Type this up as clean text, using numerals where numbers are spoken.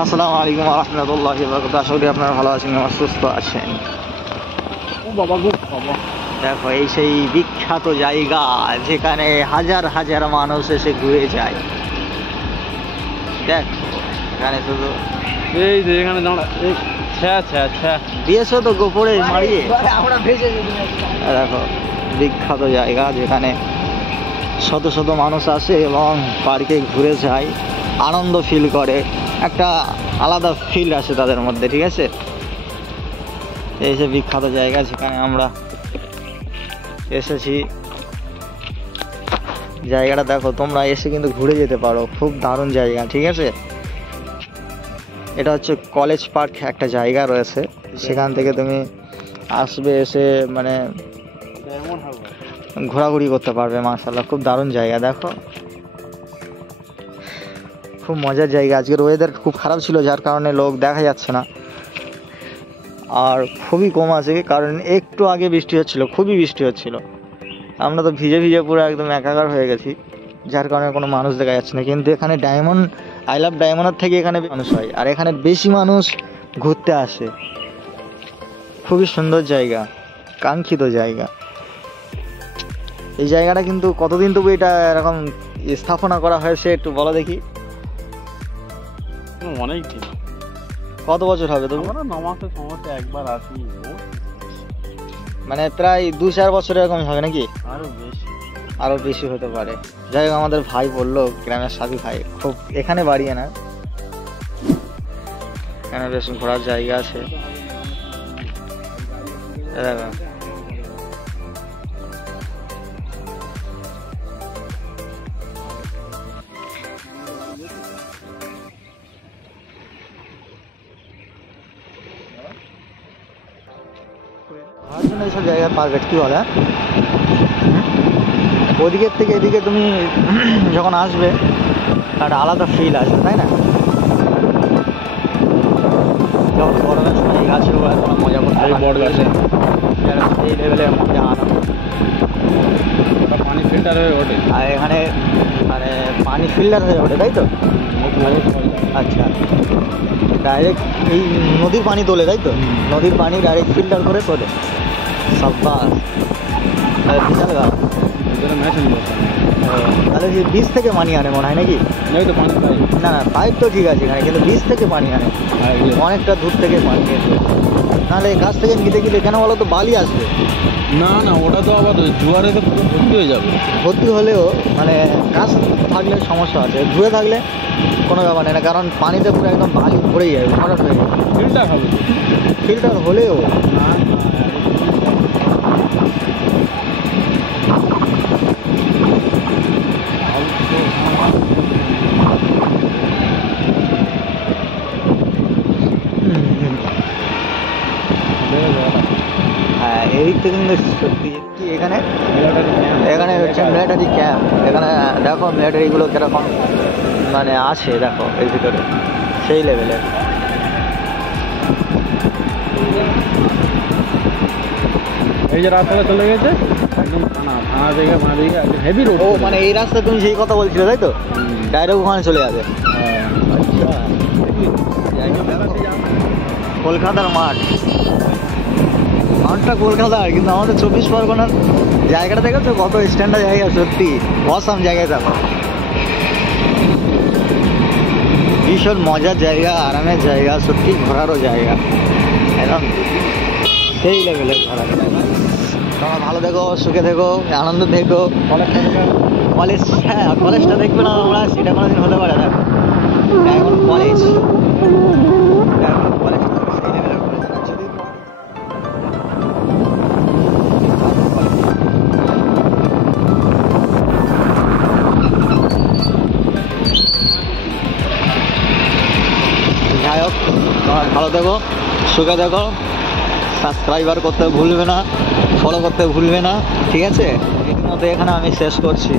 আসসালামু আলাইকুম ওয়া রাহমাতুল্লাহি ওয়া বারাকাতুহু। আশা করি আপনারা ভালো আছেন এবং সুস্থ আছেন। ও বাবা গো বাবা, দেখো এই সেই বিখ্যাত জায়গা যেখানে হাজার হাজার মানুষ এসে ঘুরে যায়। দেখ এখানে শুধু এই যে এখানে দাঁড়া, এই ছ্যা ছ্যা ছ্যা দিয়েছো তো গোপরে মারিয়ে। দেখো বিখ্যাত জায়গা যেখানে শত শত মানুষ আসে এবং পার্কে ঘুরে যায়, আনন্দ ফিল করে, একটা আলাদা ফিল আসে তাদের মধ্যে। ঠিক আছে, এই যে বিখ্যাত জায়গা যেখানে আমরা এসেছি। জায়গাটা দেখো, তোমরা এসে কিন্তু ঘুরে যেতে পারো, খুব দারুণ জায়গা। ঠিক আছে, এটা হচ্ছে কলেজ পার্ক একটা জায়গা রয়েছে, সেখান থেকে তুমি আসবে, এসে মানে ঘোরাঘুরি করতে পারবে। মাশাআল্লাহ খুব দারুণ জায়গা। দেখো খুব মজার জায়গা। আজকের ওয়েদার খুব খারাপ ছিল, যার কারণে লোক দেখা যাচ্ছে না, আর খুবই কম আছে, কারণ একটু আগে বৃষ্টি হচ্ছিল, খুবই বৃষ্টি হচ্ছিল। আমরা তো ভিজে ভিজে পুরো একদম একাকার হয়ে গেছি, যার কারণে কোনো মানুষ দেখা যাচ্ছে না। কিন্তু এখানে ডায়মন্ড, আই লাভ ডায়মন্ডের থেকে এখানে মানুষ হয়, আর এখানে বেশি মানুষ ঘুরতে আসে। খুবই সুন্দর জায়গা, কাঙ্ক্ষিত জায়গা। এই জায়গাটা কিন্তু কতদিন তবু এটা এরকম স্থাপনা করা হয়েছে একটু বলো দেখি। অনেক দিন, কত বছর হবে তবু? আমরা 9 মাসে সমস্যা একবার আসি, মানে প্রায় 2-4 বছর এরকম হবে নাকি? আরো বেশি, আরো বেশি হতে পারে। যাই হোক, আমাদের ভাই বললো, গ্রামের সাথী ভাই, খুব এখানে বাড়িয়ে না, এখানে বেশ ঘোরার জায়গা আছে। দেখো ঘোরার জন্য এইসব জায়গা পারফেক্ট। কি বলে, ওদিকের থেকে এদিকে তুমি যখন আসবে একটা আলাদা ফিল আসবে, তাই না? যখন গরমের সময় এই গাছের উপরে কোনো মজা করতে এই বড় গাছে এই লেভেলের মজা আনন্দ। পানি ফিল্টার হয়ে ওঠে, আর এখানে মানে পানি ফিল্টার হয়ে ওঠে, তাই তো? আচ্ছা, ডাইরেক্ট এই নদীর পানি তোলে, তাই তো? নদীর পানি ডাইরেক্ট ফিল্টার করে তোলে। সাব্বাস, বিশাল ব্যাপার। মেশিন তাহলে কি বীজ থেকে পানি আনে মনে হয় নাকি? নেই তো পানি পাই না না, পাইপ তো ঠিক আছে এখানে, কিন্তু বীজ থেকে পানি আনে, অনেকটা দূর থেকে পানি নিয়ে। নাহলে গাছ থেকে নিতে গেলে কেন বলো তো, বালি আসবে। না না, ওটা তো আবার জোয়ারে তো পুরো ভর্তি হয়ে যাবে। ভর্তি হলেও মানে গাছ থাকলে সমস্যা আছে, ধুয়ে থাকলে কোনো ব্যাপার নেই না, কারণ পানিতে পুরো একদম বালি ভরে যাবে, ভরাট হয়ে যাবে। ফিল্টার হবে, ফিল্টার হলেও না হ্যাঁ, এই দিক থেকে কিন্তু সত্যি কি এখানে এখানে হচ্ছে মিলিটারি ক্যাম্প। এখানে দেখো মিলিটারিগুলো কীরকম মানে আছে, দেখো এর ভিতরে সেই লেভেলের। এই যে রাস্তাটা চলে গেছে একদম থানা থেকে হেভি রোড। ও মানে এই রাস্তা তুমি সেই কথা বলছিলে, তাই তো? ডাইরেক্ট ওখানে চলে যাবে। আচ্ছা, কলকাতার মাঠ, মাঠটা কলকাতার, কিন্তু আমাদের 24 পরগনার জায়গাটা দেখো তো, কত স্ট্যান্ডার্ড জায়গা, সত্যি অসাম জায়গায়। দেখো ভীষণ মজার জায়গা, আরামের জায়গা, সত্যি ঘোরারও জায়গা, একদম সেই লেভেলের ঘোরার জায়গা। তোমরা ভালো দেখো, সুখে দেখো, আনন্দ দেখো। কলেজ, হ্যাঁ কলেজটা দেখবে না আমরা, সেটা কোনোদিন হতে পারে না। এখন কলেজ, কলেজটা সেই লেভেলের কলেজ না, যদি যাই হোক, তোমরা ভালো দেখো, সুখে দেখো, সাবস্ক্রাইবার করতে ভুলবে না, ফলো করতে ভুলবে না। ঠিক আছে, রীতিমতো এখানে আমি শেষ করছি।